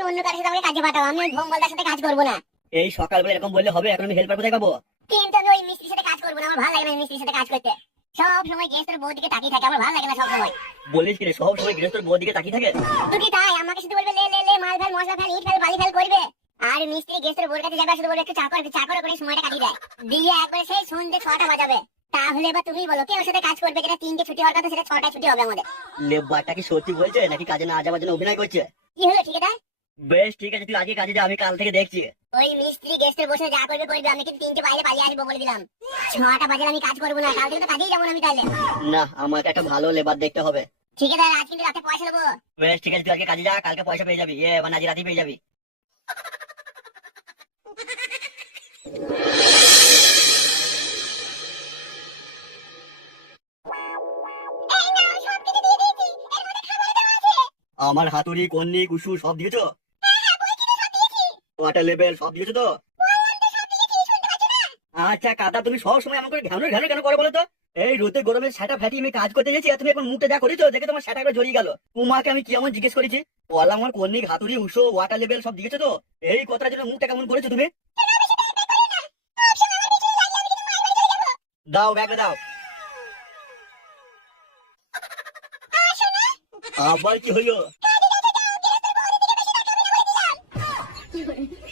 তুমি অন্য কারোর সাথে আমাকে কাজে পাঠাও আমি ওই ভোমবলদার সাথে কাজ করব না। এই সকালবেলা এরকম বললে হবে? এখন আমি হেল্পার কোথায় পাবো? কিন্তু আমি ওই মিস্ত্রির সাথে কাজ করব না আমার ভালো লাগে না মিস্ত্রির সাথে কাজ করতে। সব সময় গেস্টের বউ দিকে তাকিয়ে থাকে আমার ভালো লাগে না সব সময়। বলিস কি রে সব সময় গৃহস্থর বউর দিকে তাকিয়ে থাকে? তুই কি তাই? আমাকে শুধু বলবে লে লে লে মাল ফেল মশলা ফেল ইট ফেল বালি ফেল করবে? আর মিস্ত্রি গেস্টের বউর কাছে যাবে শুধু বলবে একটু চা কর একটু চা করে করে সময়টা কাটিয়ে দেয়। দিয়ে একবার সেই সন্ধ্যে ছটা বাজাবে। তাহলে এবার তুমি বলো কে ওর সাথে কাজ করবে? যেটা তিনটে ছুটি হওয়ার কথা সেটা ছটায় ছুটি হবে আমাদের। লেবারটা কি সত্যি বলছে? নাকি কাজে না যাওয়ার জন্য অভিনয় করছে? কি হলো ঠিক আছে? বেশ ঠিক আছে তুই আজকে কাজে যা আমি কাল থেকে দেখছি। ওই মিস্ত্রি গেস্টের বসে যা করবে করবে আমি কিন্তু তিনটে বাইরে পালিয়ে আসব বলে দিলাম। ছটা বাজে আমি কাজ করব না কাল থেকে তো কাজেই যাব না আমি তাহলে। না আমাকে একটা ভালো লেবার দেখতে হবে। ঠিক আছে আজ কিন্তু রাতে পয়সা দেবো। বেশ ঠিক আছে তুই আজকে কাজে যা কালকে পয়সা পেয়ে যাবি। এ মানে আজ রাতেই পেয়ে যাবি। আমার হাতুড়ি কন্নি কুসু সব দিয়েছ? ওয়াটার লেভেল সব দিয়েছ তো? আচ্ছা কাদা তুমি সব সময় আমাকে ঘ্যানো ঘ্যানো কেন করো বলো তো? এই রোদে গরমে সেটা ফাটি আমি কাজ করতে গেছি তুমি এখন মুখটা যা করেছ, দেখে তোমার সেটা একবার জড়িয়ে গেল। তোমাকে আমি কি এমন জিজ্ঞেস করেছি? বললাম আমার কন্নি হাতুড়ি, উষো ওয়াটার লেভেল সব দিয়েছ তো? এই কথাটার জন্য মুখটা কেমন করেছ তুমি? দাও, ব্যাগটা দাও। আবার কি হইল?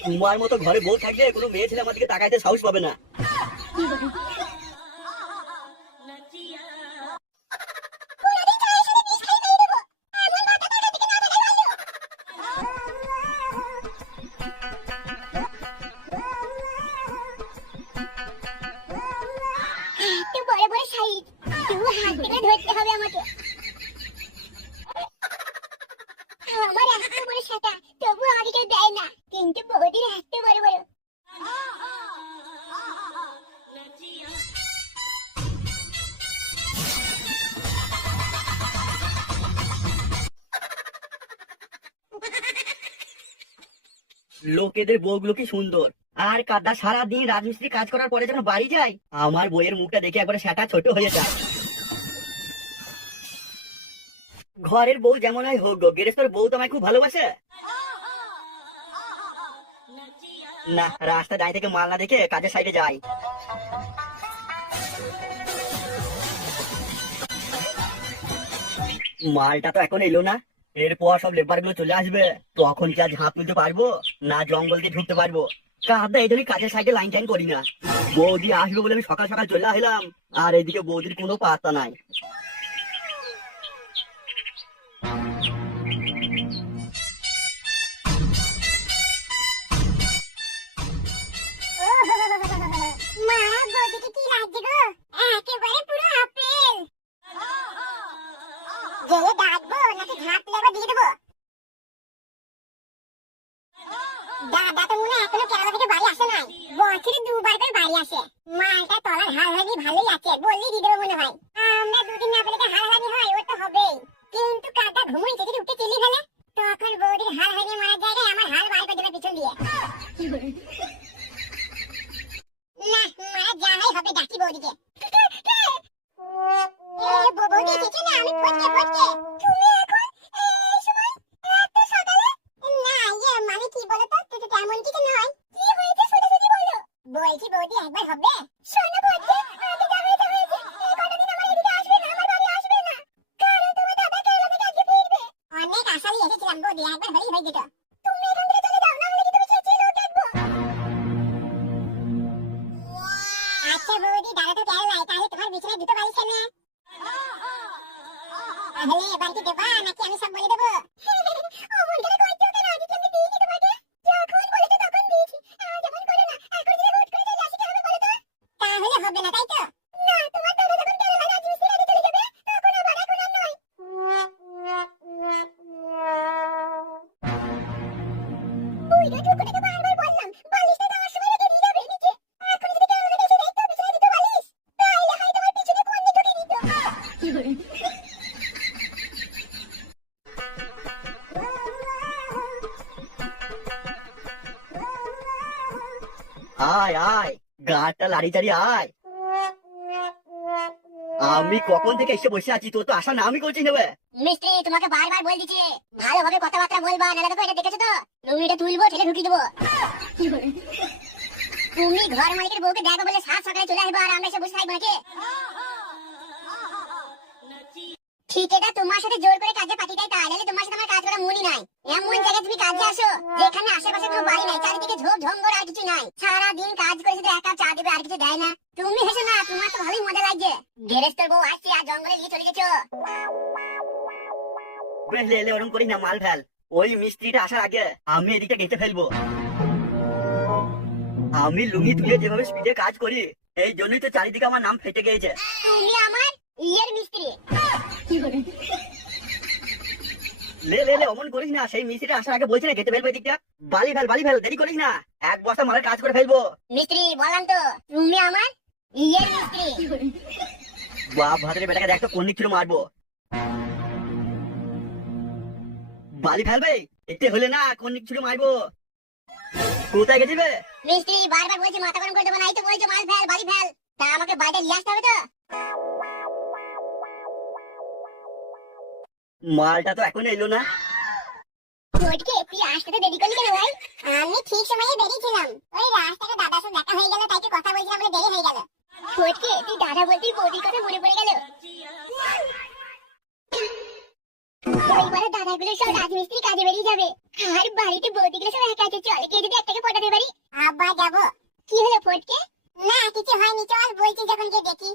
তোমার মতো ঘরে বউ থাকলে কোনো মেয়ে ছেলে আমার দিকে তাকাইতে সাহস পাবে না। বড় বড় সাইজ তবু হাত থেকে ধরতে হবে আমাকে। লোকেদের বউগুলো কি সুন্দর? আর কাদা সারা দিন রাজমিস্ত্রি কাজ করার পরে যখন বাড়ি যায়? আমার বইয়ের মুখটা দেখে একবারে সেটা ছোট হয়ে যায়। ঘরের বউ যেমন হয় হোক গো, গেরেস্তর বউ তোমায় খুব ভালোবাসে। না রাস্তা দাঁড়িয়ে থেকে মাল না দেখে কাজের সাইডে যাই। মালটা তো এখন এলো না। এরপর সব লেবারগুলো চলে আসবে। তখন কি আজ হাত তুলতে পারব? না জঙ্গল দিয়ে ঢুকতে পারব? কাদা এই কাজের সাইডে লাইন টাইন করি না। বৌদি আসবে বলে আমি সকাল সকাল চলে আসলাম, আর এদিকে বৌদির কোনো পাত্তা নাই। মা, বৌদিকে কি লাগছে গো? একেবারে পুরো জেলে ডাকবো, নাকি ঝাঁপ লেবো দিয়ে দেবো? দাদা তো মনে হয় এখনও কেরালা থেকে বাড়ি আসে নাই। বছরে দুবার করে বাড়ি আসে। মালটা তলার হালহালি ভালোই আছে বললি দিয়ে দেবো মনে হয়। আমরা দুদিন না পেলে হালহালি হয় ও তো হবেই। কিন্তু কাদা ঘুমোইছে যদি উঠে চিলি ফেলে তখন বৌদির হাল হারিয়ে মারার জায়গায় আমার হাল বার করে দেবে পিছন দিয়ে। বলছি বৌদি, একবার হবে? শোনো ফটকে আগে যা হয়েছে হয়েছে। এই কটা আমার এদিকে আসবে না, আমার বাড়ি আসবে না। কারণ তোমার দাদা কেরালা থেকে আজকে ফিরবে। অনেক আশালি এসেছিলাম বৌদি, একবার হলেই হয়ে যেত। হলে কিন্তু আমি আচ্ছা বৌদি তাহলে এবার কি দেবা, নাকি আমি সব বলে দেবো? আয় আয় লাড়ি আয়। আমি কখন থেকে এসে বসে আছি, তোর তো আসা না আমি করছি নেবে মিস্ত্রি, তোমাকে বারবার বল দিচ্ছি, ভালোভাবে কথাবার্তা বলবা, নাহলে দেখো এটা দেখেছ তো? লুঙ্গিটা তুলবো ছেলে ঢুকিয়ে দেবো। তুমি ঘর মালিকের বউকে দেখো বলে সাত সকালে চলে আসব আর আমরা এসে বসে থাকব নাকি? ঠিক এটা, তোমার সাথে জোর করে কাজে পাঠিয়ে দেয় তাই নাহলে তোমার সাথে আমার কাজ করার মনই নাই। এমন জায়গায় তুমি কাজে আসো, যেখানে আশেপাশে কোনো বাড়ি নাই, চারিদিকে ঝোপ ঝঙ্গর আর কিছু নাই। সারা দিন কাজ করে শুধু এক চা দেবে আর কিছু দেয় না। তুমি হেসো না, তোমার তো ভালোই মজা লাগছে। গেরেস্তের বউ আসছে আর জঙ্গলে নিয়ে চলে গেছো। বেশ লে লে ওরকম করিস না মাল ফেল ওই মিস্ত্রিটা আসার আগে আমি এদিকটা গেঁথে ফেলব। আমি লুঙ্গি তুলে যেভাবে স্পিডে কাজ করি এই জন্যই তো চারিদিকে আমার নাম ফেটে গিয়েছে। তুমি আমার ইয়ের মিস্ত্রি। লে লে লে অমন করিস না সেই মিস্ত্রিটা আসার আগে বলছে না গেঁথে ফেলব এদিকটা। বালি ফেল বালি ফেল দেরি করিস না। এক বস্তা মালের কাজ করে ফেলব। মিস্ত্রি বললাম তো তুমি আমার ইয়ের মিস্ত্রি। বাপ ভাতের বেটাকে দেখ তো কোন দিক ছিল মারবো। বালি ফেলবে? এতে হলে না কোন ছিল মারবো। কোথায় গেছিবে মিস্ত্রি বারবার বলছি মাথা গরম করে দেবো নাই তো বলছো মাল ফেল বাড়ি ফেল। তা আমাকে বাড়িতে নিয়ে আসতে হবে তো? মালটা তো এখন এলো না। ফটকে তুই আসতে তো দেরি করলি কেন ভাই? আমি ঠিক সময়ে বেরিয়েছিলাম। ওই রাস্তাতে দাদার সাথে দেখা হয়ে গেল তাই তো কথা বলছিলাম বলে দেরি হয়ে গেল। ফটকে তুই দাদা বলতেই বৌদির কথা মনে পড়ে গেল। এবারে দাদাগুলো সব রাজমিস্ত্রি কাজে বেরিয়ে যাবে। আর বাড়িতে বৌদিগুলো সব একা আছে চলে গিয়ে যদি একটাকে পটাতে পারি? আব্বা যাব। কি হলো ফটকে? না কিছু হয়নি চল বলছি যখন গিয়ে দেখি।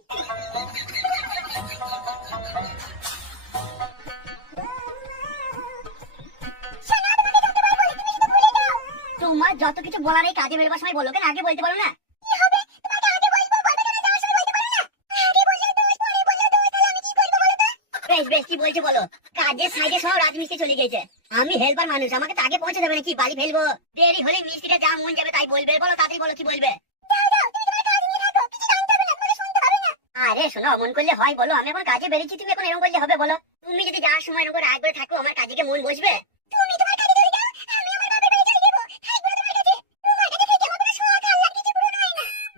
তোমার যত কিছু বলার এই কাজে বেরোবার সময় বলো কেন আগে বলতে পারো না? বেশ বেশ কি বলছো বলো? কাজের সাইডে সব রাজমিস্ত্রি চলে গেছে আমি হেল্পার মানুষ আমাকে তো আগে পৌঁছে দেবে নাকি? বাড়ি ফেলব। দেরি হলে মিস্ত্রিটা যা মন যাবে তাই বলবে। বলো তাড়াতাড়ি বলো কি বলবে? আরে শোনো অমন করলে হয় বলো। আমি এখন কাজে বেরিয়েছি তুমি এখন এরকম করলে হবে বলো। তুমি যদি যাওয়ার সময় এরকম রাগ করে থাকো আমার কাজে মন বসবে?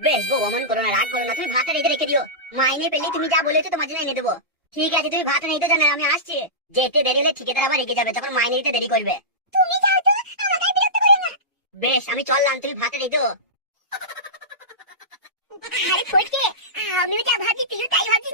বেশ বউ অমন করো না রাগ করো না তুমি ভাতটা রেখে রেখে দিও। মাইনে পেলে তুমি যা বলেছ তোমার জন্য এনে দেবো। ঠিক আছে তুমি ভাত নিতে জানো আমি আসছি। যেতে দেরি হলে ঠিকাদার আবার রেগে যাবে তখন মাইনে দিতে দেরি করবে। তুমি যাও তো আমাকে বিরক্ত করো না। বেশ আমি চললাম তুমি ভাত নিতে আরে ফটকে আমিও যা ভাবছি তুইও তাই ভাবছিস।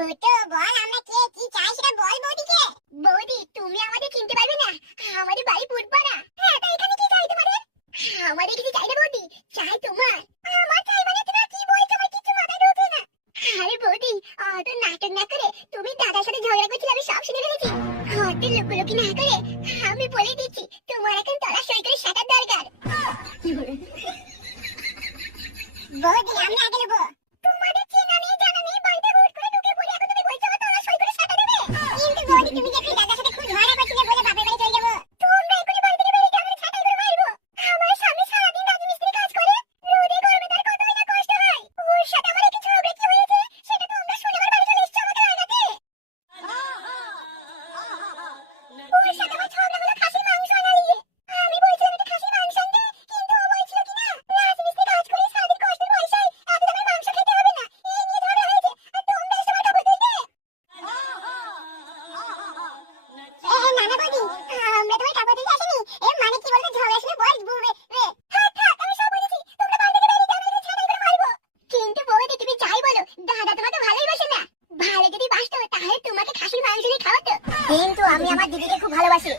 ছোট বল আমরা কে? কি চাই সেটা বল বৌদিকে। বৌদি তুমি আমাদের চিনতে পারবে না। আমাদের বাড়ি পুটপাড়া হ্যাঁ তাই এখানে কি চাই তোমাদের আমাদের কিছু চাই না বৌদি চাই তোমার। আমার চাই মানে তোমরা কি বলছো? আমার কিছু মাথায় ঢোকে না। আরে বৌদি অত নাটক না করে তুমি দাদার সাথে ঝগড়া করছিলে আমি সব শুনে ফেলেছি। হতে লুকোলুকি না করে আমি বলে দিচ্ছি তোমার এখন তলা সই করে সাঁতার দরকার। বৌদি আমি আগে নেব। 就明天可以。তোমাকে খাসির মাংস দিয়ে খাওয়াতো। কিন্তু আমি আমার দিদিকে খুব ভালোবাসি।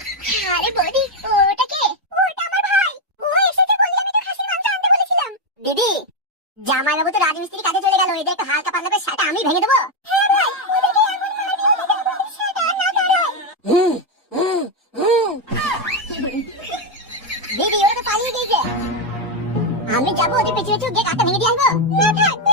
আরে বৌদি ওটা কে? ওটা আমার ভাই। ও এসেছে বলে আমি তো খাসির মাংস আনতে বলেছিলাম। দিদি জামাই বাবু তো রাজমিস্ত্রি কাজে চলে গেল এদের একটু হালকা পাতলা করে সেটা আমি ভেঙে দেবো? হ্যাঁ ভাই ওদেরকে এমন মারবি ওদেরকে আমাদের সেটা না দাঁড়ায় হুম হুম হুম। দিদি ওরা তো পালিয়ে গেছে আমি যাব ওদের পেছনে পেছনে গিয়ে কাঠটা ভেঙে দিয়ে আসব না